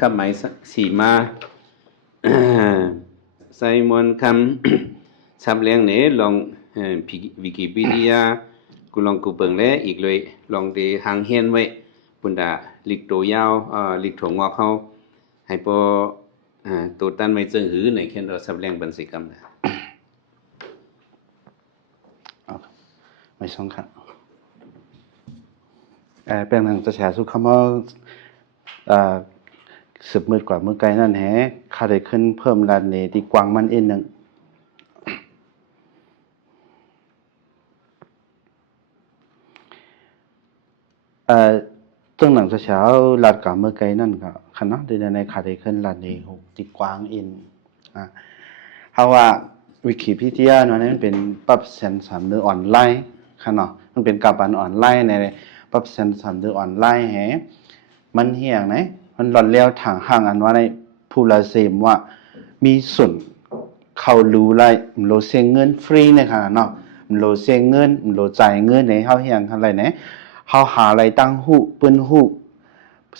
กับหมายสีมาใส่มวนคำซับเลี้ยงเนี่ยลองวิกิพีเดียกูลองกูเปิงแล้วอีกเลยลองดีหางเฮียนไว้ปุ่นดาลิกตัวยาวลิกถั่วงอกเขาให้พอตัวตันไม่เจิงหือในเขียนเราซับเลี้ยงบันสิกรรมนะไม่ช่องค่ะแปลงหนังจะแชร์สุขคำว่าสืบมืดกว่ามือไกลนั่นแฮข้าได้ขึ้นเพิ่มลานเนตีกวางมันเอ็นหนึ่งจังหนังจะแชร์ลาดกว่ามือไกลนั่นก็ขนาดเดียวในข้าได้ขึ้นลานเนหกตีกวางเอ็นเพราะว่าวิกิพีเดียเนาะนี่มันเป็นปรับเส้นสามเดือนออนไลน์ค่ะเนาะมันเป็นการบันออนไลน์ในปรับเส้นสามเดือนออนไลน์แฮมันเหี่ยงไหนมันหล่อนแล้วทางห่างอันว่าในผู้ละเสมว่ามีส่วนเข้ารู้ไรมันโลเสียเงินฟรีนะคะเนาะมันโลเสียเงินมันโลจ่ายเงินในเฮาเหี่ยงอะไรไหนเฮาหาอะไรตั้งหู้ปื้นหู้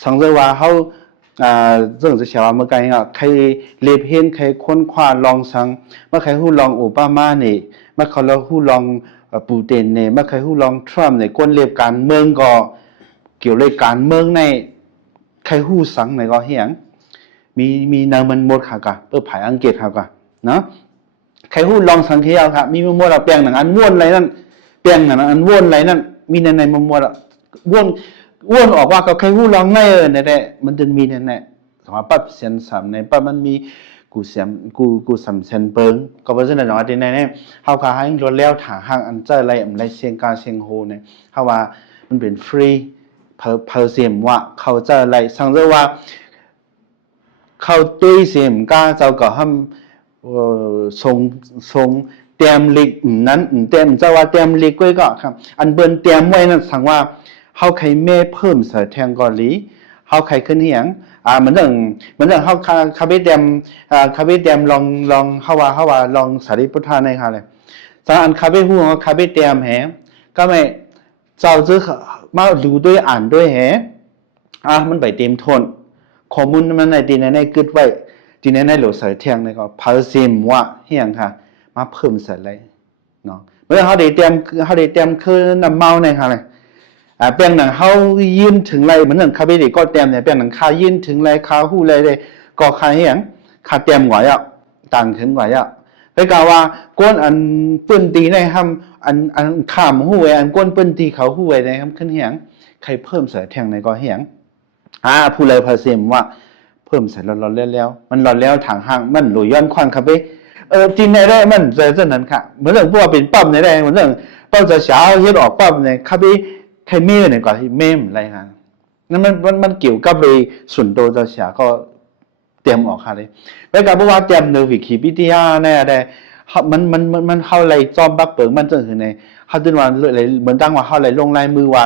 สังเกตว่าเฮาเรื่องจะเชื่อว่าเมื่อไงอ่ะใครเลียบเห็นใครค้นคว้าลองสังเมื่อใครฮู้ลองโอบามานี่เมื่อเขาฮู้ลองปูตินนี่เมื่อใครฮู้ลองทรัมป์นี่ก้นเลียบการเมืองก็เกี่ยวเลยการเมืองในใครฮู้สังในก็เฮียงมีนางมันหมดค่ะกะภายอังกฤษค่ะกะเนาะใครฮู้ลองสังเกตค่ะมีหมดละแปลงหนังอันวนอะไรนั่นแปลงหนังอันวนอะไรนั่นมีในหมดละวนออกว่าก็ใครฮู้ลองง่ายนั่นแหละมันจะมีนั่นแหละว่าปั๊บเสียนสามในปั๊บมันมีกูเสียมกูสำเซนเปิงก็เพราะฉะนั้นว่าที่ไหนเนี่ยเฮาก็ให้รถแล้วถาห่างอันเจออะไรอะไรเสียงกาเสียงโฮเนี่ยเฮาว่ามันเป็นฟรีเพอเสียมว่าเขาเจออะไรสังเกตว่าเขาตุ้ยเสียมกาเจ้าก็ทำทรงเตรียมลิกนั้นเตรียมเจ้าว่าเตรียมลิกไว้ก็ครับอันเบิ่นเตรียมไว้นั่นสังว่าเฮาใครแม่เพิ่มเสแทงกอลีเฮาใครขึ้นเหียงเหมือนเรื่องเฮาคาเบเตรียมลองเฮาว่าลองสารีพุทธาในค่ะเลยจากอันคาเบฮู้คาเบเตรียมแฮก็ไม่เจ้าจื้อมาดูด้วยอ่านด้วยแฮมันไปเต็มทนข้อมูลมันในตีในกึดไว้ตีในโหลเสแทงในก็พาซิมว่าเฮียงค่ะมาเพิ่มเสอะไรเนาะเมื่อเฮาได้เตรียมคือน้ำเมาในค่ะเลยแปลงหนังเขายื่นถึงไรเหมือนหนังคาเบดิก็เต็มเนี่ยแปลงหนังคายื่นถึงไรคาหู้ไรเลยก็คาเหียงคาเต็มกว่าอ่ะต่างขึ้นกว่าอ่ะไปกล่าวว่าก้นอันปื้นตีในห้ำอันขามหู้ไว้อันก้นปื้นตีเขาหู้ไว้ในห้ำขึ้นเหียงใครเพิ่มเสือแทงในก็เหียงผู้เลยพาเซมว่าเพิ่มเสือร้อนแล้วมันร้อนแล้วทางห้างมันหลุยย้อนควันคาเบจริงในได้มันเจอนั้นค่ะเหมือนเรื่องพวกเป็นปั๊มในได้เหมือนเรื่องปั๊มจะเช้าเฮ็ดออกปั๊มในคาเบใครเม่เนี่ยก่อนที่เม่มอะไรฮะนั่นมันเกี่ยวกับเลยส่วนตัวจะเสียก็เตรียมออกค่ะเลยแล้วก็บอกว่าเตรียมในวิกิพีเดียเนี่ยได้มันเข้าไรจอมบักเปิงมันจะคือในเขาดึงว่าเลยเหมือนตั้งว่าเข้าไรลงลายมือว่า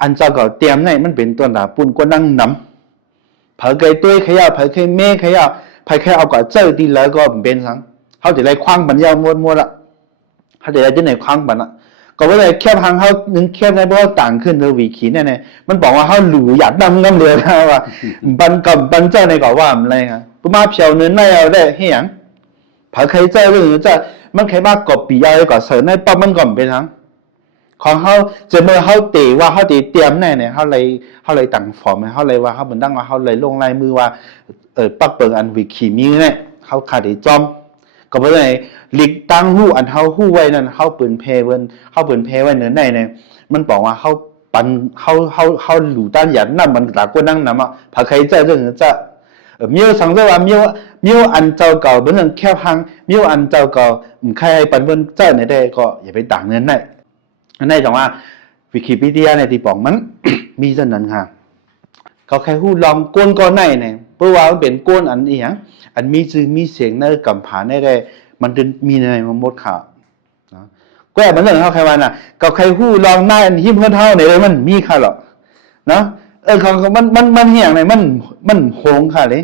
อันเจ้าก็เตรียมเนี่ยมันเป็นตัวดาปุ่นก็นั่งนำเผยเคยตัวขยะเผยเคยเม่ขยะเผยแค่เอาก่อนเจอดีแล้วก็เป็นสังเขาจะไรคว้างบันยาวมัวละเขาจะไรที่ไหนคว้างบันอ่ะก็ว่าเลยแคบหางเขาหนึ่งแคบในเพราะต่างขึ้นเลยวิขีเนี่ยมันบอกว่าเขาหลูอยากดำน้ำเรือนะว่าบันเจ้าในก่อว่าอะไรครับปุ๊มาเพียวเนื้อในเอาได้เฮียงผ่าใครเจ้าเรื่องจะมันใครมากกบปียาวก่อเสริมในปั๊บมันก่อนเป็นทั้งของเขาจะเมื่อเขาตีว่าเขาตีเตรียมแน่เนี่ยเขาเลยต่างฟอร์มเขาเลยว่าเขาเหมือนตั้งว่าเขาเลยลงลายมือว่าปักเปิงอันวิขีมีเนี่ยเขาขาดไอ้จอมก็เพราะอะไรลิกตั้งหู้อันเฮาหู้ไว้นั่นเฮาปืนเพไว้เนื้อในเนี่ยมันบอกว่าเฮาปันเฮาหลู่ต้านหยันนั่นมันตากวนนั่งนำอ่ะพาใครเจอเรื่องจะมีสังเกตว่ามีอันเจ้าเก่าเหมือนแค่พังมีอันเจ้าเก่าใครปันเบิ่นเจ้าเนี่ยได้ก็อย่าไปต่างเงินได้อันนี้จังว่าวิกิพีเดียเนี่ยที่บอกมัน มีเท่านั้นค่ะเขาแค่หู้ลองก้นก้อนในเนี่ยเพราะว่ามันเป็นก้นอันอีหยังอันมีชื่อมีเสียงในกำผาได้มันจะมีในมันหมดข่าวนะก็แบบมันเรื่องเขาใครว่าน่ะก็ใครหู้ลองหน้าอันหิ้มเพื่อนเท่าเนี่ยเลยมันมีค่ะหรอกนะเขามันเหี้ยงไหนมันโหงค่ะเลย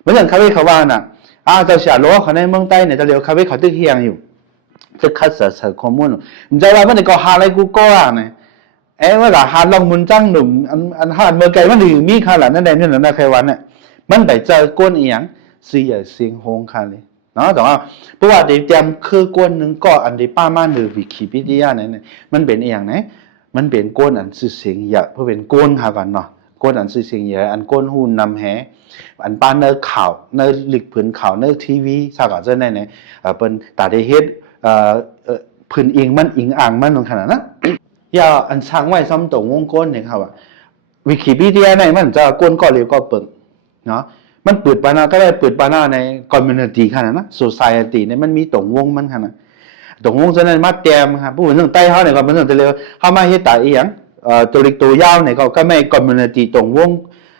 เหมือนอย่างคาเฟ่เขาว่าน่ะเจ้าเสียโลเขาในเมืองใต้เนี่ยจะเรียกคาเฟ่เขาตึกเฮียงอยู่จะคัดเสือข้อมูลมันจะว่ามันก็หาอะไรกูก็เนี่ย ว่าละหาลองมุนจังหนุ่มอันหาเมื่อไกลมันถึงมีค่ะล่ะนั่นแหละนี่น่ะนะใครวันน่ะมันไปเจอก้นอีหยังสิอย่าเสียงโฮงค่ะเลยเนาะแต่ว่าเพราะว่าได้เตรียมคือก้นนึงก็อันที่ป้ามาหรือวิกิพีเดียเนี่ยมันเป็นอีหยังไหนมันเป็นก้นอันซื่อเสียงอย่าเพราะเป็นก้นค่ะกันเนาะก้นอันซื่อเสียงอย่าอันก้นหูนำแหอันป้าเนอข่าวเนอหลีกผืนข่าวเนอทีวีซะก็จะได้เนี่ยเป็นตาได้เฮ็ดผืนอิงมันอิงอ่างมันตรงขนาดนั้นอย่าอันช่างไว้ซ้ำตรงวงก้นเนี่ยครับว่าวิกิพีเดียในมันจะก้นก็เร็วก็เปิงเนาะมันเปิดปานาก็ได้เปิดปานาในคอมมูนิตี้ขนาดนั้นโซซายตี้เนี่ยมันมีตรงวงมันขนาดตรงวงฉะนั้นมาแต้มครับผู้เหมือนเรื่องใต้เฮาเนี่ยก็เหมือนเรื่องเร็วเฮามาเฮ็ดตาอีหยังตัวเล็กตัวยาวเนี่ยก็ไม่คอมมูนิตี้ตรงวง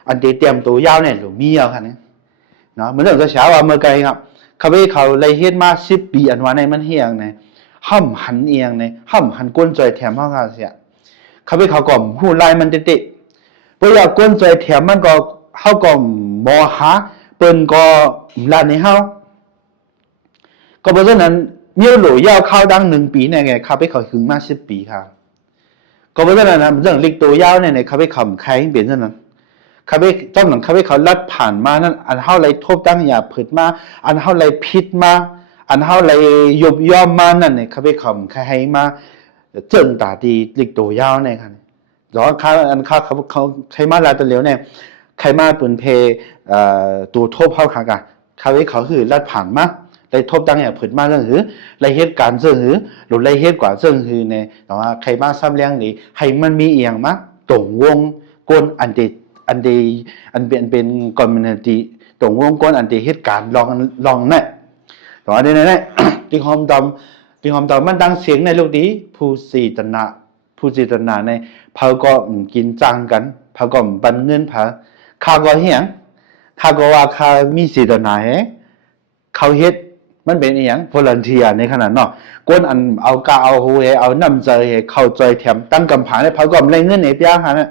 อันที่เตรียมตัวยาวเนี่ยหรือมีเอาค่ะเนี่ยเนาะเหมือนเรื่องจะเช้าว่าเมื่อไกลครับเขาเลยเฮ็ดมา10ปีอันว่าในมันเฮียงเนี่ยห้ำหันเอียงเนี่ยห้ำหันก้นจอยแถมเฮาก็เสียเขาก็ฮู้ลายมันเตะๆเพราะว่าก้นจอยแถมมันก็เฮาก็บ่หาเปิ้นก็ลานในเฮาก็เพราะฉะนั้นเมียวหลู่ยาวเข้าดัง1ปีเนี่ยไงเขาหึงมา10ปีครับก็เพราะฉะนั้นนะเรื่องเล็กตัวยาวเนี่ยเขาไปขำใครเป็นฉะนั้นต้องหลังเขาลัดผ่านมานั่นอันเฮาไรทบตั้งอย่าผึดมาอันเฮาไรพิษมาอันเฮาไรยบย่อมมานั่นเนี่ยเขาไปขำใครมาเจิงตาดีเล็กตัวยาวเนี่ยครับแล้วเขาใครมาลาตะเหลียวเนี่ยใครมาปืนเพตัวทบเข้าขากะเขาคือลัดผ่านมาไรทบตั้งอย่าผึดมาเรื่องหือไรเหตุการณ์เรื่องหือหรือไรเหตุกว่าเรื่องหือเนี่ยแต่ว่าใครมาซ้ำเลี้ยงนี่ให้มันมีเอียงมาตรงวงกลอันเป็นคอมมูนิตี้ตรงวงกลอันที่เหตุการณ์ลองเนี่ยแต่ว่าเนี่ยที่หอมดำมันดังเสียงในโลกนี้ผู้สีตนาในเผาก็กินจังกันเผาก็บันเงินเผาข้าก็เหี้ยงข้าก็ว่าข้ามีสีตนาเขาเฮ็ดมันเป็นอีหยังวอลันเทียในขนาดเนาะก้นอันเอากาเอาหูเอาน้ำใจเข้าใจแถมตั้งกำผาในเผาก็ได้เงินในเปียหานะ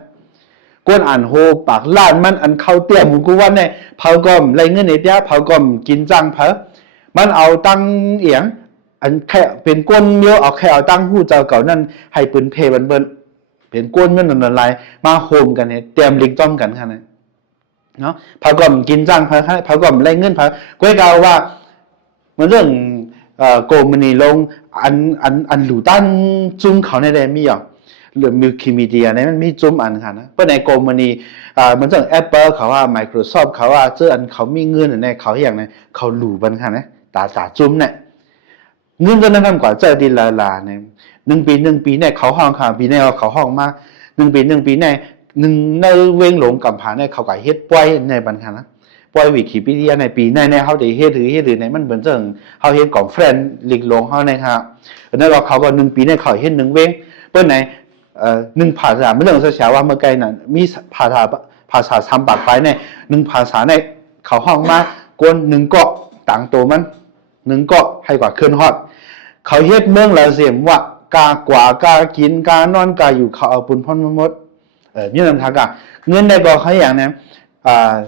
ก้นอ่านโฮปากล้านมันอันเข้าเตี้ยหมูกูวันเนี่ยเผาก็ไรเงินในเปียเผาก็กินจังเผามันเอาตั้งเอียงอันแค่เป็นก้นเยอะเอาแค่เอาตั้งหู้เจ้าเก่านั่นให้ปืนเพบันเบิ้ลเป็นก้นเงินนั่นอะไรมาโฮมกันเนี่ยเตรียมลิงจ้อมกันค่ะนะเนาะเผาก็กินจังเผาก็ไรเงินเผาก้อยเก่าว่ามันเรื่องโกมณีลงอันหลู่ตั้นจุ้มเขาในแดนมีอ่ะหรือมิลคิมีเดียเนี่ยมันมีจุ้มอันค่ะนะเพราะในโกมณีมันเรื่อง Apple เขาว่า Microsoft เขาว่าเจออันเขามีเงินในเขาอย่างนั้นเขาหลู่บันค่ะนะตาจุ้มเนี่ยเงินก็นั่นทำกว่าเจอดินลาเนี่ย1 ปีเนี่ยเขาห้องค่ะปีเนี่ยเขาห้องมา1 ปีเนี่ยในเวงหลงกับผาเนี่ยเขาก็เฮ็ดป่วยในบันค่ะนะปล่อยวิกิพีเดียในปีในเฮาได้เฮ็ดหรือในมันเหมือนจังเฮาเฮ็ดของแฟนลิกลงเฮานะครับนั่นเขาก็1 ปีในเขาเฮ็ด1 เวงเปิ้นไหน1 ภาษามันเรื่องเสียว่าเมื่อไกลนั้นมีภาษา3 ปากไปใน1 ภาษาในเขาห้องมากวน1 เกาะต่างตัวมัน1 เกาะให้กว่าเคลื่อนฮอดเขาเฮ็ดเมืองละเสียมว่ากากว่ากากินกานอนกาอยู่เขาเอาปุนพ่นหมดมีนำทางกะเงินได้บ่เขาอย่างนั้น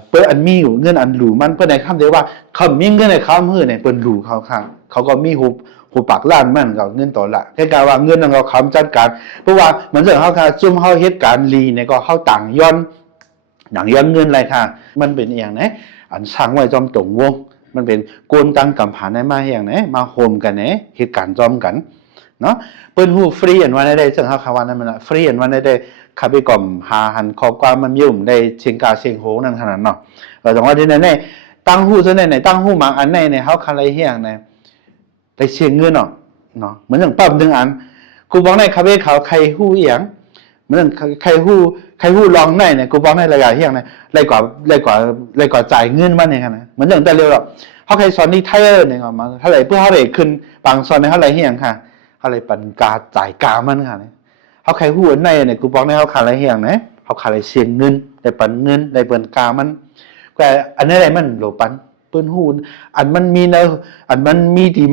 เปิ้นอันมีอยู่เงินอันหลูมันเปิ้นได้คำเดียวว่าเขามีเงินในเขามื้อเนี่ยเปิ้นหลูเขาค่ะเขาก็มีหูปากล้านมันก็เงินต่อละแค่กะว่าเงินนั้นเขาจัดการเพราะว่ามันเรื่องเฮาค่ะซุ่มเฮาเฮ็ดการลีเนี่ยก็เฮาต่างย้อนเงินอะไรค่ะมันเป็นอีหยังนะอันสร้างไว้จอมตรงวงมันเป็นโกนตั้งกำผาได้มาอย่างไหนมาโฮมกันเนี่ยเหตุการณ์จอมกันเนาะเปิ้นฮู้ฟรีอันว่าได้ซึ่งเฮาคาว่านั้นมันฟรีอันว่าได้ข้าไปก่อมหาหันข้อความมันยุ่มได้เชียงกาเชียงโหนั่นขนาดเนาะแต่ว่าที่ไหนตั้งฮู้ซะไหนตั้งฮู้มาอันไหนเฮาคาไรเฮียงเนี่ยได้เชียงเงินเนาะเหมือนอย่างปั๊บนึงอันกูบอกในคาเฟ่เขาใครฮู้อีหยังเหมือนใครฮู้ลองไหนเนี่ยกูบอกในระยะเฮียงเนี่ยไรกว่าจ่ายเงินมันเนี่ยนะเหมือนอย่างแต่เร็วหรอกเฮาใครสอนนี่ไทยเนี่ยมาเท่าไหร่เพื่อเฮาได้ขึ้นบางสอนในเท่าไหร่เฮียงค่ะเฮาเลยปันกาจ่ายกามันค่ะเขาใครหู้ในเนี่ยกูบอกในเขาขาดอะไรเฮียงนะเขาขาดอะไรเสียงเงินได้ปันเงินได้เปิ้นกามันแต่อันนี้อะไรมันโหลปันเปิ้นหู้อันมันมีเนอันมันมีที่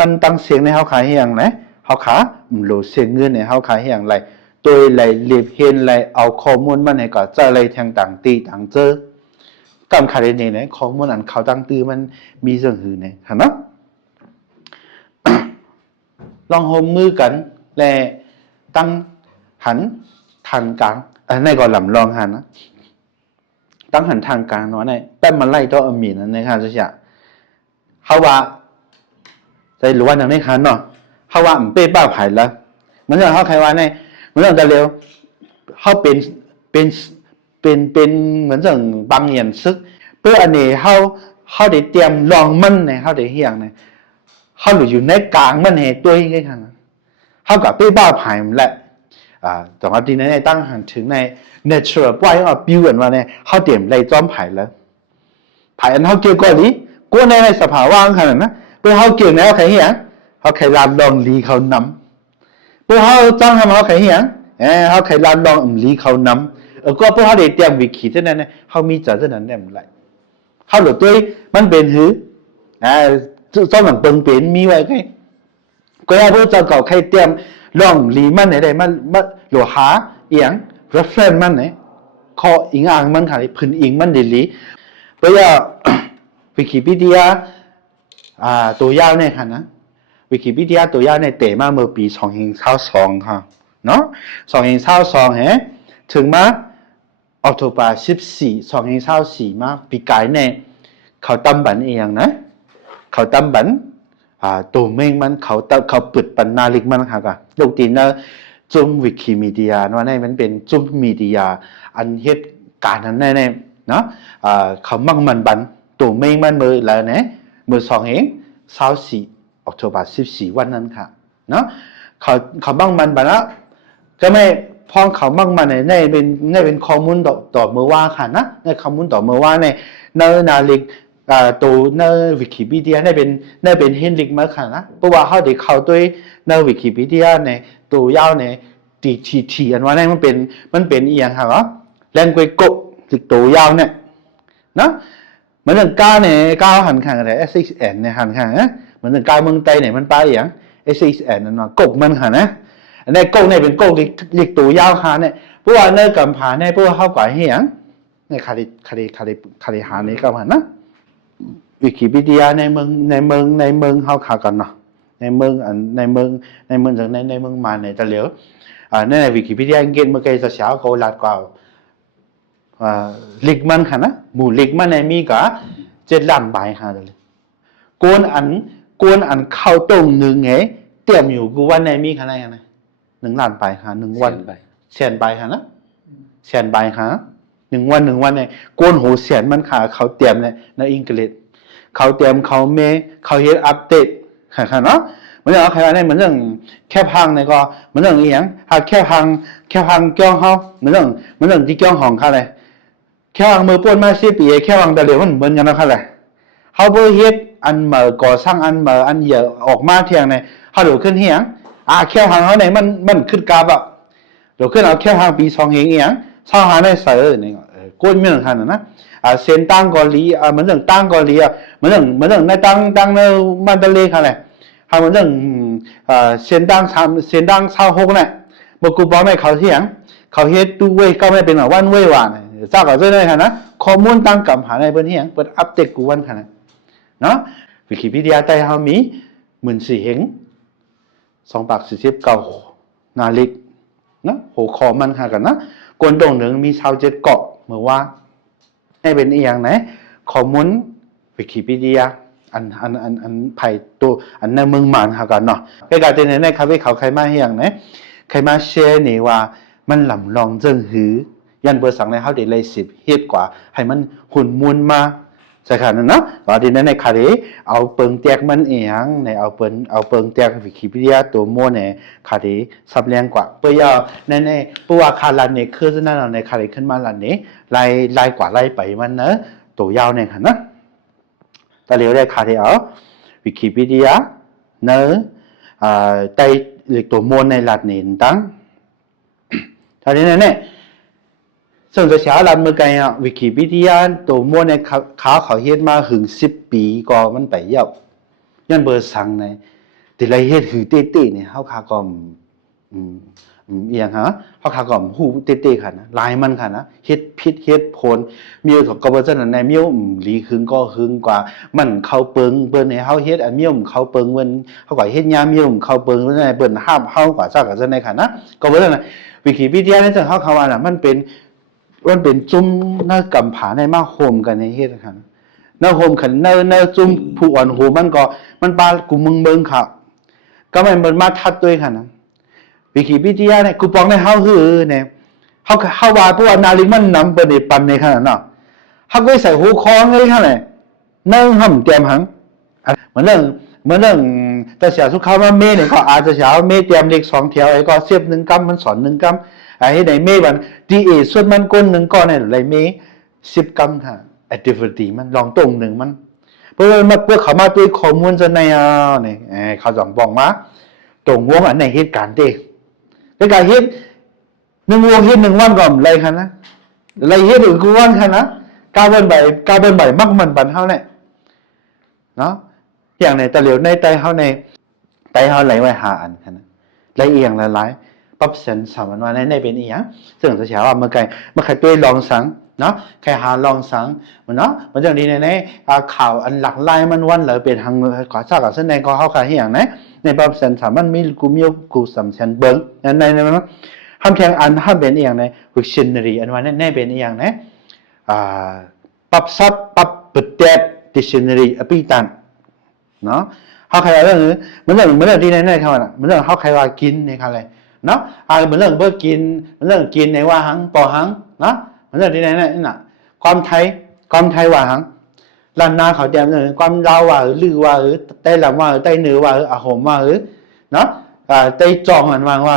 มันตั้งเสียงในเขาขายเฮียงนะเขาขาโหลเสียงเงินในเขาขายเฮียงไรโดยไรเรียบเห็นไรเอาข้อมูลมันให้ก็จะไรทางต่างตีต่างเจอกำขาดเนี่ยนะข้อมูลอันเขาตั้งตื้อมันมีเรื่องหือเนี่ยเห็นไหม ลองโฮมมือกันและตั้งหัน ทางกลางอันนี้ก็ลำลองหันนะตั้งหันทางกลางเนาะเนี่ยแป้นมันไล่ตัวอมีนในค่ะจะเขาว่าใจหรือว่าอย่างนี้คันเนาะเขาว่ามันเป้ป้าไผ่ละเหมือนอย่างเขาใครว่าเนี่ยเหมือนอย่างแต่เร็วเขาเป็นเหมือนอย่างบางอย่างซึกเพื่ออันนี้เขาได้เตรียมลองมันเนี่ยเขาได้เฮียงเนี่ยเขาอยู่ในกลางมันเนี่ยตัวยังไงคันเขากับเป้ป้าไผ่มันแหละแต่ว่าทีนี้ในตั้งหันถึงใน natural ปล่อยออกบิวกันว่าเนี่ยเขาเตรียมไล่จอมไผ่แล้วไผ่อันเขาเกี่ยวกับนี้กูในสภาวะขนาดนั้นเพื่อเขาเกี่ยวในเขาใครเหี้ยเขาใครลานลองลีเขานำเพื่อเขาจ้างทำเขาใครเหี้ยเขาใครลานลองลีเขานำก็เพื่อเขาได้เตรียมวิธีเท่านั้นเนี่ยเขามีจัดเท่านั้นได้หมดเลยเขาหลุดด้วยมันเป็นหือจ้องหนังเปิงเป็นมีไว้ไงก็要不จะเก่าใครเตรียมลองลีมันไหนได้มันหลวหาเอียง reference มันไหนข้ออิงอ่างมันค่ะพื้นอิงมันดีลีเพื่อวิกิพีเดียตัวยาวเนี่ยค่ะนะวิกิพีเดียตัวยาวเนี่ยเตะมาเมื่อปี2022ค่ะเนาะ2022ฮะถึงมาออกตุลา14 2024มาปีกายเนี่ยเขาตำบันเองนะเขาตำบันตัวเมงมันเขาปิดปัญนาลิกมันค่ะก็ลูกตีนจุ่มวิกิมีเดียว่าเนี่ยมันเป็นจุ่มมีเดียอันเหตุการณ์นั้นแน่ๆเนาะเขามั่งมันบันตัวเมงมันมือแล้วเนี่ยมือ24 ออกตุลา14วันนั้นค่ะเนาะเขามั่งมันบันแล้วก็ไม่พอเขามั่งมันในเป็นข้อมูลต่อเมื่อว่าค่ะนะในข้อมูลต่อเมื่อว่าในนาลิกตัวในวิกิพีเดียได้เป็นเฮนริกมาค่ะนะเพราะว่าเขาได้เข้าด้วยในวิกิพีเดียในตัวยาวในทีอันว่าเนี่ยมันเป็นอีหยังค่ะเหรอแรงกวยกบติดตัวยาวเนี่ยนะเหมือนอย่างก้าเนี่ยก้าหันข้างอะไร SXN เนี่ยหันข้างนะเหมือนอย่างก้าเมืองไทยเนี่ยมันไปอย่าง SXN นั่นว่ากบมันค่ะนะอันนี้กบเนี่ยเป็นกบเล็กตัวยาวค่ะเนี่ยเพราะว่าในกำผาเนี่ยเพราะว่าเขาก่อให้อย่างในคดีหาในกำผานะวิกิพีเดียในเมืองเขาขากันเนาะในเมืองจากในเมืองมาในตะเหลียวในวิกิพีเดียเกณฑ์เมื่อกี้จะเช้าเขาลาดกว่าลิกมันค่ะนะหมู่ลิกมันในมีกะ7 ล้านใบค่ะเลยกวนอันเข้าตรงหนึ่งไงเตรียมอยู่กูวันในมีขนาดไหน1 ล้านใบค่ะ1 วันแสนใบค่ะนะแสนใบค่ะ1 วันเนี่ยกวนโหแสนมันค่ะเขาเตรียมในอังกฤษเขาเตรียมเขาเขาเฮ็ดอัปเดตค่ะเนาะเหมือนอย่างใครว่าเนี่ยเหมือนอย่างแค่พังเนี่ยก็เหมือนอย่างอีหยังหากแค่พังเกี่ยวเขาเหมือนอย่างที่เกี่ยวของเขาเลยแค่พังมือป่วนมา10 ปีแค่พังแต่เดี๋ยวมันเหมือนกันนะครับเลยเขาเพื่อเฮ็ดอันเหมือก่อสร้างอันเหมืออันเยอะออกมาเที่ยงเนี่ยเขาเดี๋ยวขึ้นเฮียงแค่พังเขาเนี่ยมันขึ้นกราบเดี๋ยวขึ้นเอาแค่พังปี2เฮียงอีหยังสร้างหาในเสือเนี่ยก้นเมืองทันนะเส้นตั้งเกาหลีเหมือนอย่างตั้งเกาหลีเหมือนอย่างในตั้งในมันตะเลค่ะเลยเหมือนอย่างเส้นตั้ง26เนี่ยบอกกูบอกไม่เขาเที่ยงเขาเฮ็ดดูเว้ยก็ไม่เป็นวันเว้ยว่าเนี่ยเจ้าก็จะได้ค่ะนะข้อมูลตั้งกำหาในเพิ่นเฮียงเปิดอัปเดตกูวันค่ะนะเนาะวิกิพีเดียใต้เฮามี14,000 249นาฬิกนะหัวข้อมันค่ะกันนะกวนตรงหนึ่งมี27 เกาะเมื่อว่าให้เป็นอีกอย่างไหนข้อมูลวิกิพีเดียอันไผ่ตัวอันในเมืองมานค่ะกันเนาะใกล้ๆที่ไหนในคาเฟ่เขาใครมาอย่างไหนใครมาแชร์นี่ว่ามันหล่ำลองเจิงหือยันเบอร์สั่งในเฮาได้เลย10เฮ็ดกว่าให้มันหุ่นมูลมาใช่ค่ะนั่นเนาะว่าที่นั้นในคาเฟ่เอาเปิงแตกมันเอียงในเอาเปิงแตกวิกิพีเดียตัวโมเนี่ยคาเฟ่ซับแรงกว่าเปิ้ยในปัวคาลันเนี่ยคือนั่นในคาเฟ่ขึ้นมาลันนี้ไล่กว่าไล่ไปมันเนอะตัวยาวเนี่ยค่ะนะแต่เรียกได้คาเฟ่เอาวิกิพีเดียเนอะไต่เล็กตัวโมในลันเนี่ยตั้งตอนนี้เนี่ยซึ่งจะเช้าลันเมื่อไงวิกิพีเดียตัวโมในขาเขาเฮ็ดมาถึง10 ปีก็มันไปเยอะยันเบอร์สั่งในแต่ไรเฮ็ดหือเต้ๆเนี่ยเขาขาก็ เอียงฮะเขาขาก่อมหูเตะๆค่ะนะลายมันค่ะนะเฮ็ดพิษเฮ็ดผลมีอยู่ก็บ่ซั่นน่ะในมีอยู่หลีหึงก็หึงกว่ามันเข้าเปิงเปิ้นให้เฮาเฮ็ดอันมีอยู่เข้าเปิงเพิ่นเฮาก็เฮ็ดยามมีอยู่เข้าเปิงเพิ่นให้เปิ้นห้ามเฮากว่าซักก็ซั่นในค่ะนะก็บ่ซั่นน่ะวิกิพีเดียนั่นจังเฮาว่าน่ะมันเป็นจุ่มในกำผาในมาโฮมกันในเฮ็ดค่ะในโฮมคันในจุ่มผู้อ่อนโหมันก็มันปากูมึงเบิ่งค่ะก็มันมาทัดด้วยค่ะนะวิกิพีเดียเนี่ยกูปองในเฮาคือเนี่ยเฮาว่าเพราะว่านาลิมันนำเปิ้นได้ปันในขนาดเนาะเฮาก็ใส่หูคอเลยค่ะเนี่ยนั่งห่ำเตรียมหังเหมือนเรื่องแต่เสียสุขาวว่าเมเนี่ยก็อาจจะเสียเมเตรียมเลข2แถวไอ้ก็เสียบ1กำมันสอน1กำไอ้ในเมบันดีเอส่วนมันก้น1ก้อนเนี่ยไหลเม10กำค่ะ activity มันลองตรง1มันเพื่อเขามาด้วยข้อมูลจะในเนี่ยเขาสองบอกมาตรงวงอันในเหตุการณ์เด้ในการเฮ็ด1วงเฮ็ด1วันก่อนไรคั่นนะไรเฮ็ด1วันคั่นนะกาเบิ่นใบมักมันบันเฮาเนี่ยเนาะอย่างในตะเหลียวในไตเฮาในไตเฮาไหลไว้หาอันคั่นนะละเอียงหลายๆปรับเส้นสามวันในเป็นอีหยังซึ่งจะเฉาว่าเมื่อใครตัวลองสังเนาะใครหาลองสังเนาะมันจังดีในข่าวอันหลักลายมันวันเหลือเป็นทางขอซากกับเส้นในก็เฮาค่ะอย่างนะในปรับเส้นสามมันมีกูสำคัญเบิ่งในนั้นห้ามแทงอันห้ามเป็นอีหยังใน dictionary อันว่าแน่เป็นอีหยังนะปรับซับปรับเปิดแดด dictionary อภิตันเนาะเฮาใครว่าเรื่องเหมือนเรื่องที่ในครับเหมือนเรื่องเฮาใครว่ากินในครับเลยเนาะเหมือนเรื่องบ่กินเหมือนเรื่องกินในว่าหังปอหังเนาะเหมือนเรื่องที่ในนั่นน่ะความไทยว่าหังล้านนาเขาเตรียมเรื่องความลาวว่าลือว่าใต้ลำว่าใต้เหนือว่าอาหมว่าเนาะใต้จองมันว่า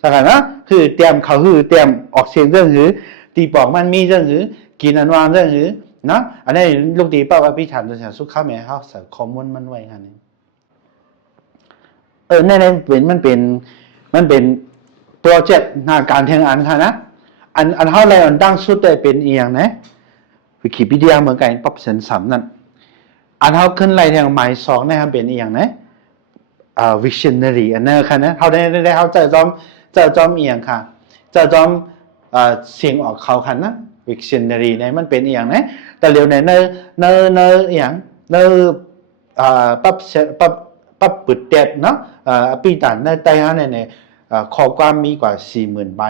สักนะคือเตรียมเขาคือเตรียมออกเสียงเรื่องตีปอกมันมีเรื่องกินอันวางเรื่องเนาะอันนี้ลูกตีป้าว่าพี่ถามจะสุขข้าวแม่เฮาใส่คอมมอนมันไว้คั่นนี่ในมันเป็นโปรเจกต์หน้าการแทงอันค่ะนะอันเฮาไล่อันดังสุดได้เป็นอีหยังนะวิกิพีเดียเหมือนกันปรับเส้น3นั่นอันเฮาขึ้นไล่แทงหมาย2นะครับเป็นอีหยังนะVictionary อันนั้นค่ะนะเฮาได้เฮาเจ้าจอมอีหยังค่ะเจ้าจอมเสียงออกเขาคันนะ Victionary เนี่ยมันเป็นอีหยังนะแต่เร็วในอีหยังปรับปึดแดดเนาะปีตันในไต้ฮะในข้อความมีกว่า 40,000 ใบ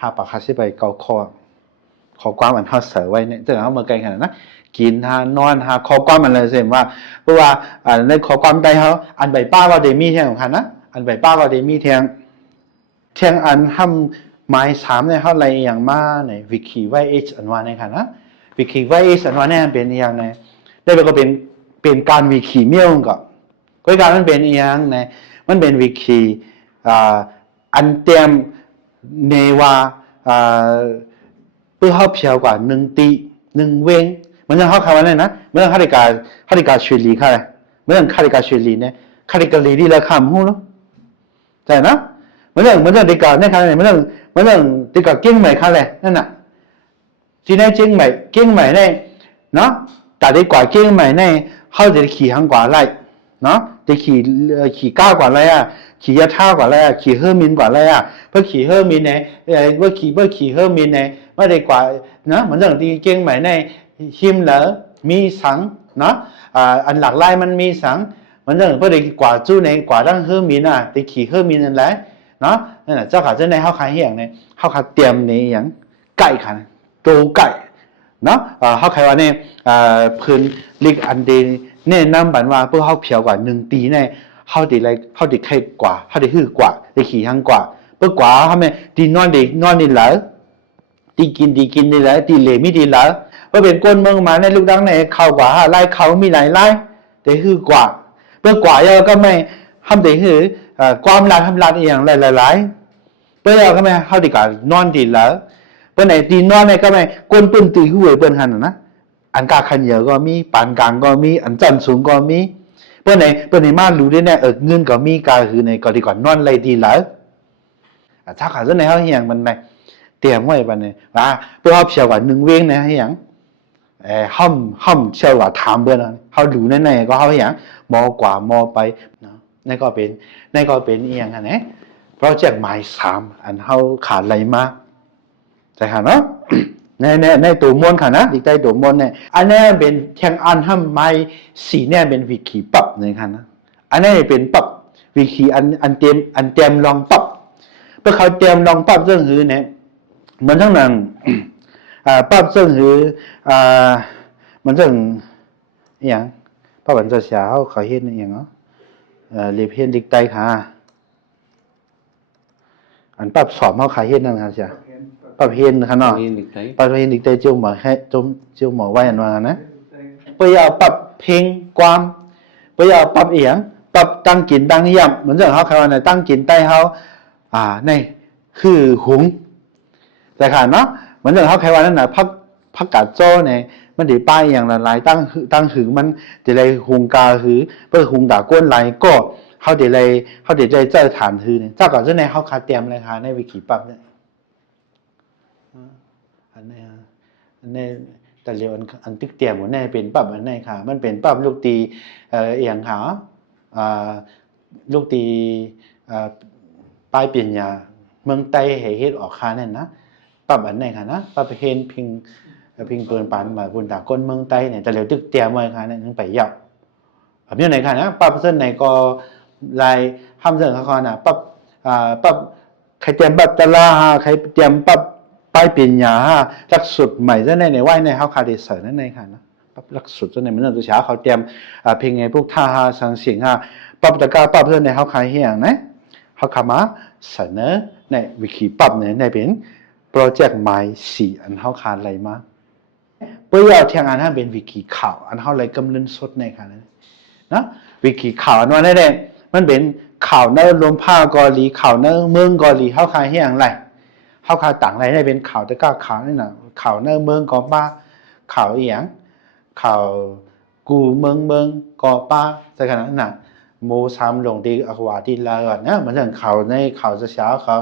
หาปากคาสิไป9ข้อความอันเฮาเสิร์ฟไว้เนี่ยแต่เฮามาไกลขนาดนะกินหานอนหาข้อความมันเลยเช่นว่าเพราะว่าในข้อความใดเฮาอันใบป้าก็ได้มีแทงของคันนะอันใบป้าก็ได้มีแทงอันห้ำหมาย3เนี่ยเฮาอะไรอย่างมาในวิกิไวเอชอันว่าในคันนะวิกิไวเอชอันว่าเนี่ยเป็นอย่างไงได้ก็เป็นการวิกิเมียวก็การมันเป็นอีหยังนะมันเป็นวิกิอันเตรียมเนว่าเพื่อเฮาเพียวกว่า1ตี1เวงมันจะเฮาคำว่าอะไรนะเมื่อคาริกาช่วยลีค่ะเมื่อคาริกาช่วยลีเนี่ยคาริกาลีดีละคำฮู้เนาะใช่นะเมื่อดีกาเนี่ยค่ะเมื่อดีกาเก่งใหม่ค่ะแหละนั่นน่ะที่ได้เก่งใหม่เนี่ยเนาะแต่ดีกว่าเก่งใหม่เนี่ยเฮาจะขี่หางกว่าไล่เนาะจะขี่ก้าวกว่าอะไรขี่ยะท่ากว่าอะไรขี่เฮอร์มินกว่าอะไรเพื่อขี่เฮอร์มินเนี่ยว่าขี่เฮอร์มินเนี่ยไม่ได้กว่านะเหมือนเรื่องที่เก่งใหม่ในหิมเหลอมีสังเนาะอันหลักลายมันมีสังเหมือนเรื่องเพื่อได้กว่าจู้ในกว่าดั้งเฮอร์มินได้ขี่เฮอร์มินนั่นแหละเนาะนั่นแหละเจ้าขาจะในเฮาขายเหี้ยงเนี่ยเฮาขาเตรียมในอย่างไก่ค่ะโตไก่เนาะเฮาขายว่าเนี่ยพื้นลิกอันเดเนี่ยนำบันว่าเพื่อเฮาเพียวกว่า1ตีเนี่ยเฮาได้ไข่กว่าเฮาได้ฮื้อกว่าได้ขี่หังกว่าเพื่อกว่าเฮาแม่ดีนอนนี่หลายดีกินนี่แหละดีเหลมีดีหลายเพื่อเป็นก้นเมืองมาในลูกดังในเข้ากว่าไล่เขามีหลายไล่ได้ฮื้อกว่าเพื่อกว่าแล้วก็ไม่ทำได้ฮื้อความรักทำรักอีหยังหลายเพื่อก็ไม่เฮาได้กานอนดีหลายเพื่อไหนดีนอนในก็ไม่ก้นปื้นตีห้วยเปิ้นหั่นนะอันกาขันเหยอก็มีปานกลางก็มีอันจันสูงก็มีเพื่อไหนมารู้ได้แน่เงินก็มีกาคือในก็ดีกว่านอนไรดีหลายถ้าขาดในเฮาเฮียงมันได้เตรียมไว้บัดนี้ว่าเพื่อเฮาเชียวกว่า1เวงนะเฮียงห้อมเชียวกว่าถามเบิ่นเฮารู้แน่ๆก็เฮาเฮียงมอกว่าไปเนาะนั่นก็เป็นอีหยังคั่นแหละ โปรเจกต์หมาย3อันเฮาขาดอะไรมาใช่ค่ะเนาะ ในตัวมวลค่ะนะอีกใต้ตัวมวลเนี่ยอันนี้เป็นแทงอันทำไม้4เนี่ยเป็นวิธีปรับเลยค่ะนะอันนี้เป็นปรับวิธีอันเตรียมลองปรับเพื่อเขาเตรียมลองปรับเรื่องหือเนี่ยเหมือนทั้งนั้น ปรับเรื่องหือมันเรื่องอย่างปรับวันจะเช้าเขาเห็นอย่างเนาะเรียบเห็นดิกใต้ค่ะอันปรับสอบเขาขายเห็นนั่นค่ะจ้ะปรับเห็นค่ะเนาะ นี่นึกได้ ปรับเห็นดิกใต้เจียวหมอให้เจียวหมอไว้อันว่านะเพื่อเอาปรับเพลงความเพื่อเอาปรับเอียงปรับตั้งกินตั้งย่ำเหมือนเรื่องเขาคำว่าตั้งกินใต้เขาในคือหุงแต่ค่ะเนาะเหมือนเรื่องเขาคำว่านั่นน่ะพักกาดโจ้เนี่ยมันได้ป้ายอย่างละลายตั้งหึงมันจะเลยหุงกาหือเพื่อหุงด่าก้นไหลก็เขาเดี๋ยวเลยเขาเดี๋ยวใจเจ้าฐานหือเนี่ยเจ้าก่อนเจ้าในเขาคาเตรียมเลยค่ะในวิกิปรับเนี่ยอันนี้แต่เรียวอันตึกเตรียมหัวในเป็นปรับอันไหนค่ะมันเป็นปรับลูกตีเอียงหาลูกตีปลายเปลี่ยนยาเมืองไต้เหตุเฮ็ดออกค่านั่นนะปรับอันไหนค่ะนะปรับเห็นพิงเปินปานมาบุญตาก้นเมืองไต้เนี่ยแต่เรียวตึกเตรียมไว้ค่ะนั่นถึงไปยับแบบนี้ไหนค่ะนะปรับเส้นไหนก็ลายห้ามเส้นเขาน่ะปรับใครเตรียมปรับตะลาใครเตรียมปรับปลายเปลี่ยนยาหลักสูตรใหม่ซะในไหว้ในเฮาคาเดเซอร์นั่นเองค่ะนะหลักสูตรซะในมันตัวเช้าเขาเตรียมเพลงไงพวกท่าสังเสียงปรับตะกาปรับซะในเฮาคาเฮียงนะเฮาคามาเสนอในวิธีปรับในเป็นโปรเจกต์ใหม่4อันเฮาคาอะไรมาเพื่อเอาเทียงอันนั้นเป็นวิธีข่าวอันเฮาเลยกำลังสดในค่ะนะวิธีข่าวอันว่าได้มันเป็นข่าวในลมผ้ากอลีข่าวในเมืองกอลีเฮาคาเฮียงไรเฮาคาต่างไรได้เป็นข่าวแต่ก็ข่าวนี่น่ะข่าวในเมืองกอป้าข่าวอีหยังข่าวกูเมืองกอป้าใช่ขนาดนั้นน่ะโมซามลงที่อควาที่ลาวนะเหมือนอย่างข่าวในข่าวเช้าเขา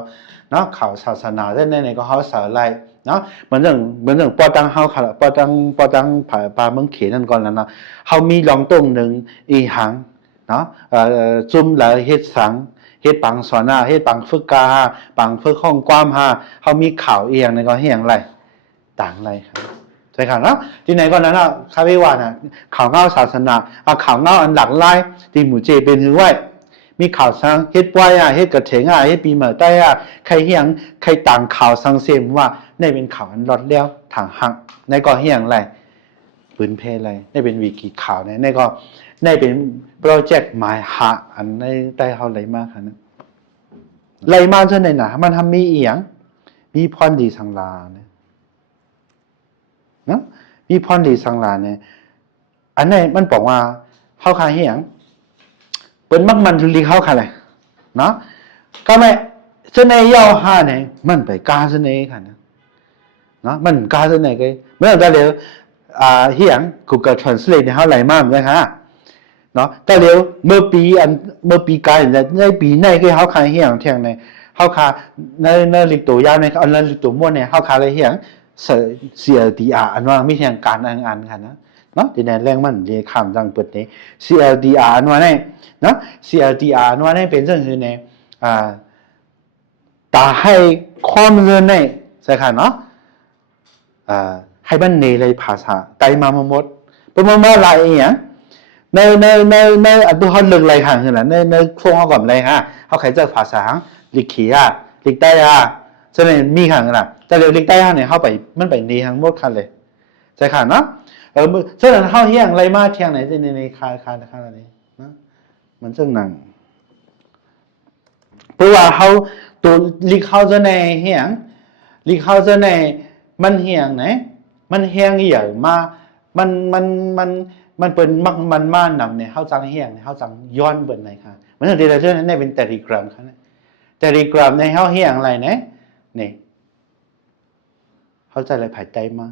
เนาะข่าวศาสนาในก็เฮาสาไรเนาะเหมือนอย่างปอตังเฮาค่ะปอตังปลาเมืองเขนั่นก่อนแล้วเนาะเฮามีลองตรงหนึ่งอีหังเนาะจุ่มแล้วเฮ็ดสังเฮ็ดปังสอนเฮ็ดปังฝึกกาปังฝึกข้องความเฮามีข่าวเอียงในก็เฮียงไรต่างไรครับใช่ค่ะเนาะที่ไหนก่อนนั้นน่ะคาเววาน่ะข่าวเงาศาสนาข่าวเงาอันหลักหลายที่หมู่เจเป็นคือไว้มีข่าวสังเฮ็ดป่วยเฮ็ดกระเถงเฮ็ดปีใหม่ใต้ใครเฮียงใครต่างข่าวสังเสมว่าในเป็นข่าวอันรอดแล้วทางหักในก็เฮียงไรปืนเพลไรในเป็นวิกิข่าวในก็ในเป็นโปรเจกต์หมายหาอันในใต้เฮาไหลมาค่ะนะไหลมาจนในน่ะมันทำมีอีหยังมีพรดีสังลานะเนาะมีพรดีสังลาเนี่ยอันนี้มันบอกว่าเฮาคาเฮียงเปิ้นมักมันลีเฮาคาเลยเนาะก็ไม่เสน่ห์ยาวหาเนี่ยมันไปกาเสน่ห์ค่ะนะเนาะมันกาเสน่ห์ก็เมื่อได้แล้วเฮียง Google Translate เนี่ยเฮาไหลมาเหมือนกันค่ะเนาะแต่เดี๋ยวเมื่อปีกายในปีในก็เฮาคาเฮียงเที่ยงในเฮาคาในลิกตัวยาวในอันลิกตัวม่วนเนี่ยเฮาคาเลยเฮียงCLDR อันว่ามีทางการอันค่ะนะเนาะที่ในแรงมันเรียกคำจังเปิดนี้ CLDR อันว่าเนี่ยเนาะ CLDR อันว่าเนี่ยเป็นซึ่งคือในตาให้ความเงินในใช่ค่ะเนาะให้มันในเลยภาษาไตมาหมดเป็นมาหลายอย่างในอันตัวเขาเลือกอะไรห่างกันล่ะในโครงเอาก่อนอะไรฮะเขาใครจะภาษาลิขีลิกใต้ฉะนั้นมีห่างกันล่ะแต่เรียกลิกใต้เนี่ยเข้าไปมันไปในทางหมดคันเลยใช่ค่ะเนาะฉะนั้นเข้าเฮียงอะไรมาเที่ยงไหนในคาอะไรนี้นะมันซึ่งหนังเพราะว่าเขาตัวลิกเข้าจะในเฮียงลิกเข้าจะในมันเฮียงไหนมันเฮียงใหญ่มามันเป็นมันมานำเนี่ยเขาจังเฮียงเนี่ยเขาจังย้อนเบิ่นไหนค่ะมันถึงได้เรื่องนั้นได้เป็นTelegramค่ะนะTelegramในเขาเฮียงอะไรนะนี่เขาใจอะไรภายใต้มา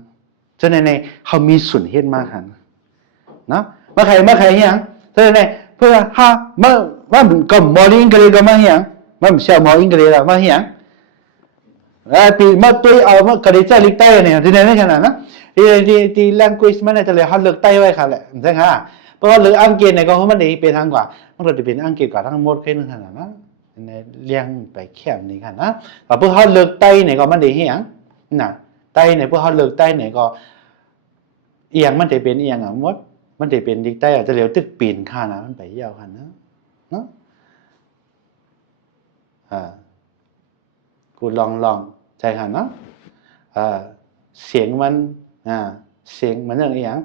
ฉะนั้นในเขามีส่วนเฮ็ดมากค่ะนะเมื่อใครเฮียงฉะนั้นในเพื่อเมื่อก็มอลิงกะเลยก็มาเฮียงมันไม่ใช่มอลิงกะเลยละมาเฮียงปีเมื่อตัวเอาเมื่อกะเลยใจลิกใต้เนี่ยที่ไหนได้ขนาดนะที่ language มันจะเลยเขาเลือกใต้ไว้ค่ะแหละใช่ไหมเพราะว่าหรืออังกฤษเนี่ยก็เพราะมันดีเป็นทางกว่ามันก็จะเป็นอังกฤษกว่าทั้งหมดแค่นั้นขนาดนั้น ในเลี้ยงไปแคบนี่ค่ะนะว่าพวกเขาเลิกไตเนี่ยก็มันได้เหียงน่ะไตเนี่ยพวกเขาเลิกไตเนี่ยก็เอียงมันได้เป็นเอียงอ่ะมดมันได้เป็นดิกไตอาจจะเหลียวตึกปีนค่ะนะมันไปยาวค่ะนะเนาะกูลองใจค่ะเนาะเสียงมันเสียงมันเรื่องเอียง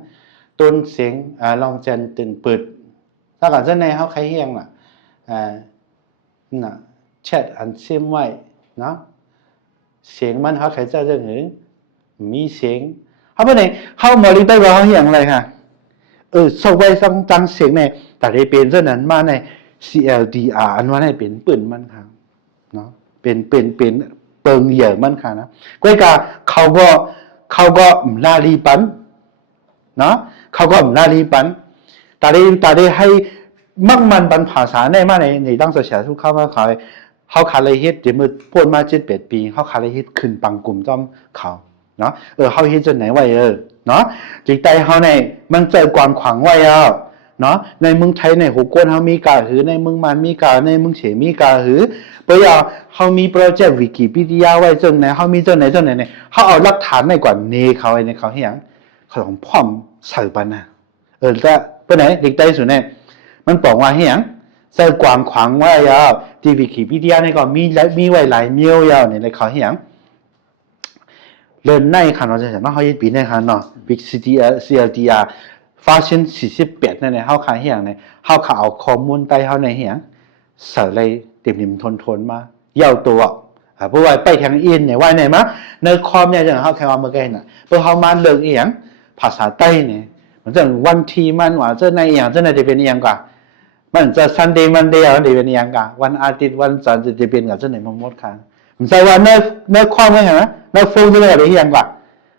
ต้นเสียงลองจันตื่นเปิดถ้าก่อนเส้นในเขาใครเฮียงล่ะน่ะแชทอันเสียมไว้เนาะเสียงมันเขาใครจะเรื่องหนึ่งมีเสียงเขาเป็นไงเขามาลิได้ว่าเขาเฮียงอะไรค่ะส่งไปจังเสียงในแต่ได้เป็นเส้นนั้นมาใน CLDR อันว่าในเป็นปืนมันค่ะเนาะเป็นเปิงเหยื่อมันค่ะนะก้อยกาเขาก็ลาลีปันเนาะเขาก็ลาลีปันแต่ได้ให้มักมันปันภาษาในมาในตั้งเสียทุกเข้ามาเขาขาเลยเฮ็ดเดี๋ยวมือพูดมา7-8 ปีเขาขาเลยเฮ็ดขึ้นปังกลุ่มจ้อมเขาเนาะเขาเฮ็ดจนไหนไว้เนาะจิตใจเขาในมันเจอความขวางไว้เนาะในเมืองไทยในหัวก้นเขามีกาหือในเมืองมันมีกาในเมืองเฉมีกาหือเปล่าเขามีโปรเจกต์วิกิพีเดียไว้จนไหนเขามีจนไหนเนี่ยเขาเอาหลักฐานในกว่าเนเขาไอ้ในเขาเฮียงเขาต้องพร้อมใส่ปันนะแต่ไปไหนเด็กใต้สุดเนี่ยมันบอกว่าเฮียงเจอความขวางไว้ที่วิกิพีเดียในก็มีไว้หลายเมียวยาวในเขาเฮียงเรียนในขนาดจะเขายึดปีในขนาดเนาะวิกิCLDR发现48นั่นเนี่ยเฮาขายเฮียงเนี่ยเฮาเอาข้อมูลใต้เฮาในเฮียงเสเลยเต็มทนมาเย่าตัวเพราะว่าไปทางอินเนี่ยว่าไหนมะในคอมเนี่ยจังเฮาแค่ว่าเมื่อกี้น่ะเพื่อเฮามาเลิกเอียงภาษาใต้เนี่ยมันจังวันที่มันว่าจะในเอียงจะในจะเป็นเอียงกว่ามันจะ Sunday Monday มันจะเป็นเอียงกว่าวันอาทิตย์วันจันทร์จะเป็นกับจะไหนมาหมดค่ะมันใช่ว่าในคอมเนี่ยนะในโฟนจะได้เอียงกว่า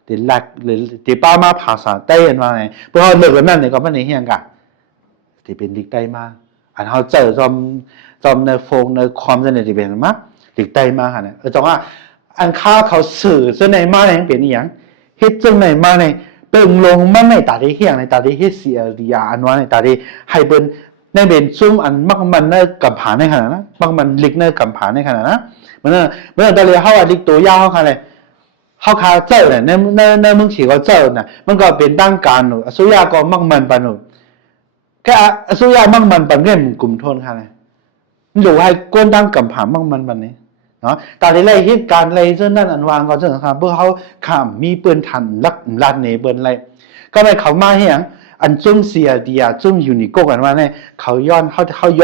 เดี๋ยวหลักหรือเดี๋ยวป้ามาภาษาใต้กันมาไงเพราะเขาเลิกกันนั่นเนี่ยก็ไม่ได้เฮียงกันเดี๋ยวเป็นดิกใต้มาอันเขาเจอจอมในโฟงในคอมจะเนี่ยจะเป็นมั้ยดิกใต้มาค่ะเนี่ยจังว่าอันข้าเขาสื่อเส้นในมาเนี่ยเป็นอย่างเฮ็ดจังในมาเนี่ยเปิ่งลงมันในตาได้เฮียงในตาได้เฮ็ด CLDR อันว่าในตาได้ให้เป็นในเป็นซุ่มอันมักมันในกำผาในขนาดนะมักมันลิกในกำผาในขนาดนะเมื่อตาเลยเขาว่าลิกตัวยาวเขาค่ะเลยเขาขาเจ้าเนี่ยในมึงฉีก็เจ้าน่ะมันก็เป็นตั้งการหนูสุยาก็มั่งมันปะหนูแค่สุยามั่งมันปะเนี่ยกลุ่มทนค่ะเลยหรือให้ก้นตั้งกำผามั่งมันปะนี้เนาะแต่ในเหตุการณ์อะไรเช่นนั้นอันวางก็เช่นนั้นเพื่อเขาข้ามมีปืนทันลัดเนเบิร์นอะไรก็ไปเขามาเฮียงอันจุ่มCLDRจุ่มยูนิโก้กันว่าเนี่ยเขาย้อ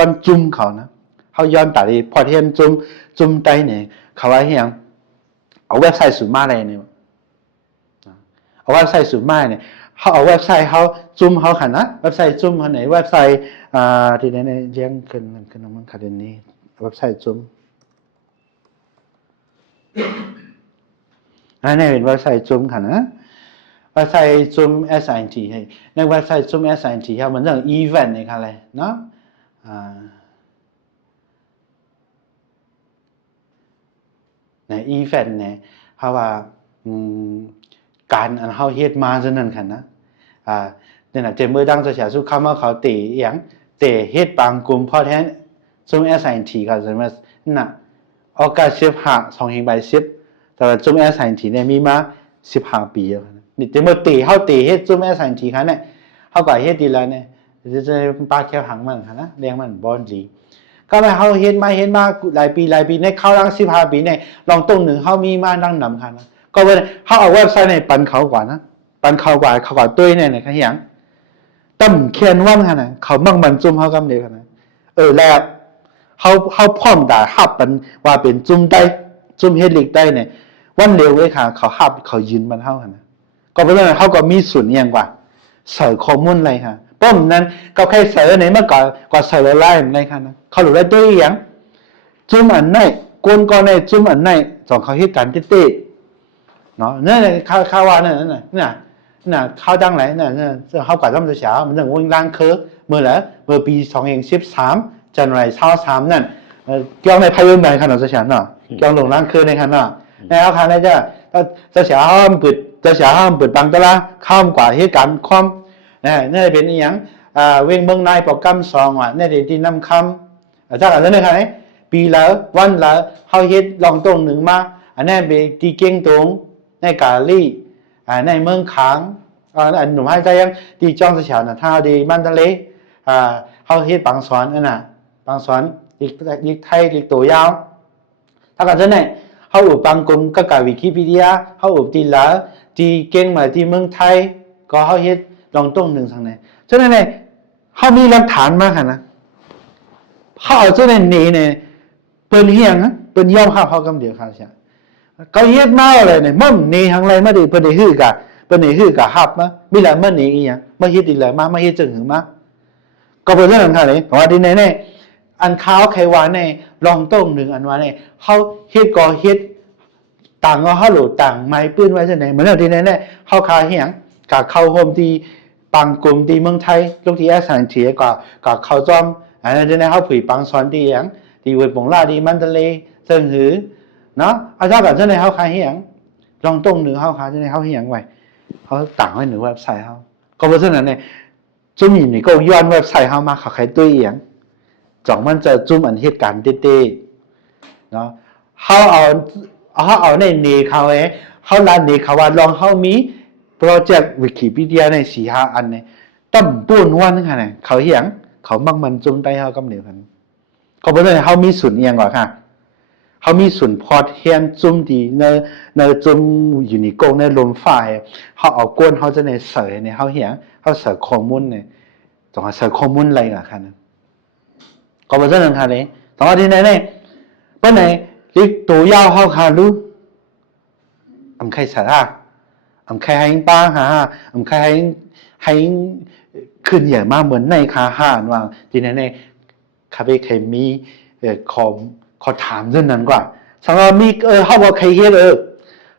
นจุ่มเขานะเขาย้อนแต่พอเทียนจุ่มไตเนี่ยเขาว่าเฮียงเอาเว็บไซต์สุดมาเลยเนี่ยเอาเว็บไซต์สุดมาเนี่ยเขาเอาเว็บไซต์เขาจุ่มเขาขันนะเว็บไซต์จุ่มเขาไหนเว็บไซต์ที่ไหนเนี่ยเลี้ยงขึ้นมันขัดนี้เว็บไซต์จุ่มอันนี้เป็นเว็บไซต์จุ่มขันนะเว็บไซต์จุ่ม SIT ให้ในเว็บไซต์จุ่ม SIT เขาเหมือนอย่างอีเวนต์นี่ค่ะเลยเนาะในอีเวนต์เนี่ยเขาว่าการอันเขาเฮ็ดมาจนนั้นค่ะนะเนี่ยนะเจมือดังจะเสียสุขมาเขาตีอย่างเตะเฮ็ดบางกลุ่มพอแท้จุ่ม SIT ก็จะมาน่ะออกการ15/10แต่ว่าจุ่ม SIT เนี่ยมีมา15 ปีแล้วนี่เจมือตีเขาตีเฮ็ดจุ่ม SIT ค่ะเนี่ยเขาก็เฮ็ดดีแล้วเนี่ยจะปาแค่หังมันค่ะนะเลี้ยงมันบ่ดีก็มาเขาเฮ็ดมาหลายปีในเข้ารัง15 ปีเนี่ยลองตรงหนึ่งเขามีมานั่งนำค่ะนะก็ว่าเขาเอาเว็บไซต์ในปันเขากว่านะปันเขากว่าตุ้ยเนี่ยเขาเฮียงตั้มเขียนว่าค่ะนะเขามั่งมันจุ่มเขากำเดียวค่ะนะแล้วเขาพร้อมด่าฮับมันว่าเป็นจุ่มได้จุ่มเฮ็ดลิกได้เนี่ยวันเร็วไว้ค่ะเขาฮับเขายืนมันเท่าค่ะนะก็เพราะฉะนั้นเขาก็มีส่วนเอียงกว่าเสิร์ชข้อมูลอะไรค่ะป้อมนั้นก็แค่เสิร์ชในเมื่อก่อนก็เสิร์ชไล่ในค่ะนะเขาหลุดได้ตัวเอียงจุ่มอันไหนก้นก็ในจุ่มอันไหนสองเขาเฮ็ดการเต้เนาะนั่นข้าวว่านั่นน่ะข้าวดังไหนน่ะเขากว่าต้องจะเสียมันถึงวงล้างคือเมื่อปี2013จันทร์ไร23นั่นเกี่ยวในพายุใหญ่ขนาดจะเสียเนาะเกี่ยวลงล้างคือในขนาดในอาคารเนี่ยจะเสียห้ามเปิดบังตะละข้ามกว่าเหตุการณ์ความนี่เป็นอีหยังเวงเมืองนายโปรแกรม2ว่ะนี่ที่นำคำจากอันนั้นค่ะ ปีละวันละเฮาเฮ็ดลองตรงหนึ่งมาอันนั้นเป็นที่เก่งตรงในกาลีในเมืองขางอันหนุ่มให้ใจยังที่จ้องสะเฉาน่ะถ้าดีมันทะเลเฮาเฮ็ดบางสอนอันน่ะบางสอนอีกไทยอีกตัวยาวถ้ากันจะไหนเฮาอุปบางกลุ่มก็กับวิกิพีเดียเฮาอุปที่ละที่เก่งมาที่เมืองไทยก็เฮาเฮ็ดลองตรงหนึ่งทางไหนฉะนั้นเนี่ยเฮามีหลักฐานมากนะเฮาเอาเจ้าในนี้เนี่ยเปิ้นเฮียงนะเปิ้นยอมเฮากำเดียวค่ะใช่ก็เฮ็ดมาอะไรเนี่ยมั่มนี่ทางไรมาดิเปิ้นได้ฮือกะเปิ้นได้ฮือกะฮับมามีหลายมื้อนี้อีหยังมาเฮ็ดอีหลายมาเฮ็ดจังหือมาก็เป็นเรื่องนั้นค่ะเลยเพราะว่าที่ไหนเนี่ยอันข้าวไขหวานเนี่ยลองต้งหนึ่งอันว่าเนี่ยเฮาเฮ็ดก็เฮ็ดต่างก็เฮาโหลต่างไม้ปืนไว้จังไหนเหมือนที่ไหนเนี่ยเฮาคาเฮียงกะเข้าโฮมที่บางกลุ่มที่เมืองไทยลูกที่แอสันเถียก็เข้าจอมอันนั้นที่ไหนเฮาผุยปังสอนที่หยังที่เวทบงลาที่มันทะเลเซิงหือเนาะอาจารย์แบบจังไหนเฮาคาเฮียงลองต้งหนึ่งเฮาคาจังไหนเฮาเฮียงไว้เฮาต่างไว้หนึ่งเว็บไซต์เฮาก็เพราะฉะนั้นเนี่ยจุ่มนี่ก็ย้อนเว็บไซต์เฮามาเขาใครตุ้ยเอียงจ่องมันจะจุ่มอันเหตุการณ์เต้ๆเนาะเฮาเอาในนี้เขาเฮาลานนี้เขาว่าลองเฮามีโปรเจกต์วิกิพีเดียใน 4-5 อันเนี่ยตั้มปูนวันค่ะเนี่ยเขาเหียงเขามักมันจุ่มใต้เฮากํเหนียวกันก็บ่ได้เฮามีศูนย์เอียงกว่าค่ะเฮามีศูนย์พอร์ตเฮียนจุ่มดีในจุ่มอยู่ในกงในลมฟ้าเฮาเอาก้นเฮาจะในเสยเนี่ยเฮาเหียงเฮาเสยข้อมูลเนี่ยต้องเสยข้อมูลอะไรล่ะค่ะนะก็บ่ซั่นค่ะเลยตอนที่ไหนเนี่ยบ่ไหนลิกตัวยาวเฮาค่ะรู้อำไคสาระอำไคให้ป้าหาอำไคให้ขึ้นใหญ่มากเหมือนในคาหารว่าที่ไหนเนี่ยคาเฟ่เคมีขอถามเรื่องนั้นกว่าสำหรับมีเฮาบ่ใครเฮ็ด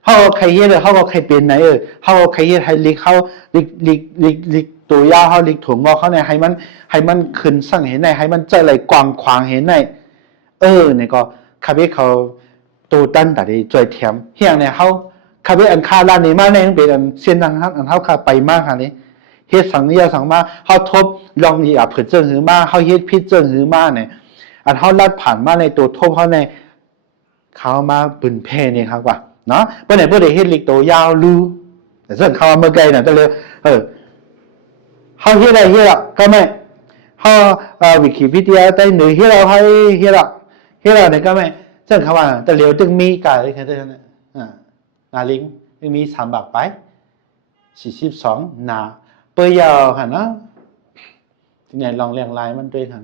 เฮาใครเฮ็ดเฮาบ่ใครเป็นไหนเฮาใครเฮ็ดให้ลิกเฮาลิกตัวยาวเฮาลิกถั่วงอกเขาเนี่ยให้มันขึ้นสั่งเห็นได้ให้มันเจออะไรกว้างขวางเห็นได้เนี่ยก็คาเฟ่เขาตูตั้นแต่ได้จ่วยแถมเฮียงเนี่ยเฮาคาเฟ่อันคาร้านนี้มาเนี่ยเป็นอันเส้นทางอันเฮาคาไปมากค่ะนี่เฮ็ดสังเนี่ยสังมาเฮาทบลองอีเพิ่นเจิ้งหือมาเฮาเฮ็ดผิดเจิ้งหือมาเนี่ยอันเฮาลัดผ่านมาในตัวทบเฮาในเขามาปืนเพนี่ครับว่าเนาะบ่ได้เฮ็ดลิกโตยาวลูแต่ส่วนเขามาไกลน่ะตะเลยเฮาเฮ็ดได้เฮ็ดอ่ะก็ไม่เฮาวิกิพีเดียได้หนึ่งเฮ็ดเราให้เฮ็ดอ่ะเนี่ยก็ไม่ส่วนเขาว่าตะเลยตึงมีกาเลยแค่นั้นนาลิงตึงมี3บาทไป42หน้าเปยยาวหั่นเนาะที่ไหนลองเรียงลายมันด้วยหั่น